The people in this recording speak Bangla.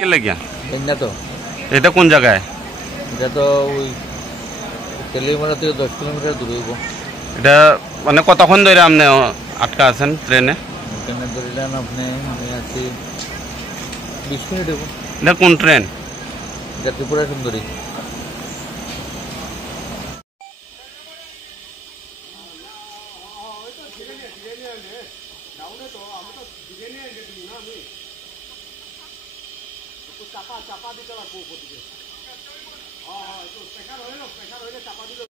লাগিয়া তো এটা কোন জায়গায়? এটা তো ওই তেলিমারা থেকে 10 কিলোমিটার দূরে হইব। এটা মানে কতক্ষণ ধরে আপনি আটকা আছেন ট্রেনে? এখানে ধরিলেন আপনি আমি আছি 20 মিনিট হইব। এটা কোন ট্রেন? এটা ত্রিপুরা সুন্দরী। চাপা দিতে পারবো উপর দিকে। হ্যাঁ হ্যাঁ, একটু প্রেশার হইলে চাপা দিলে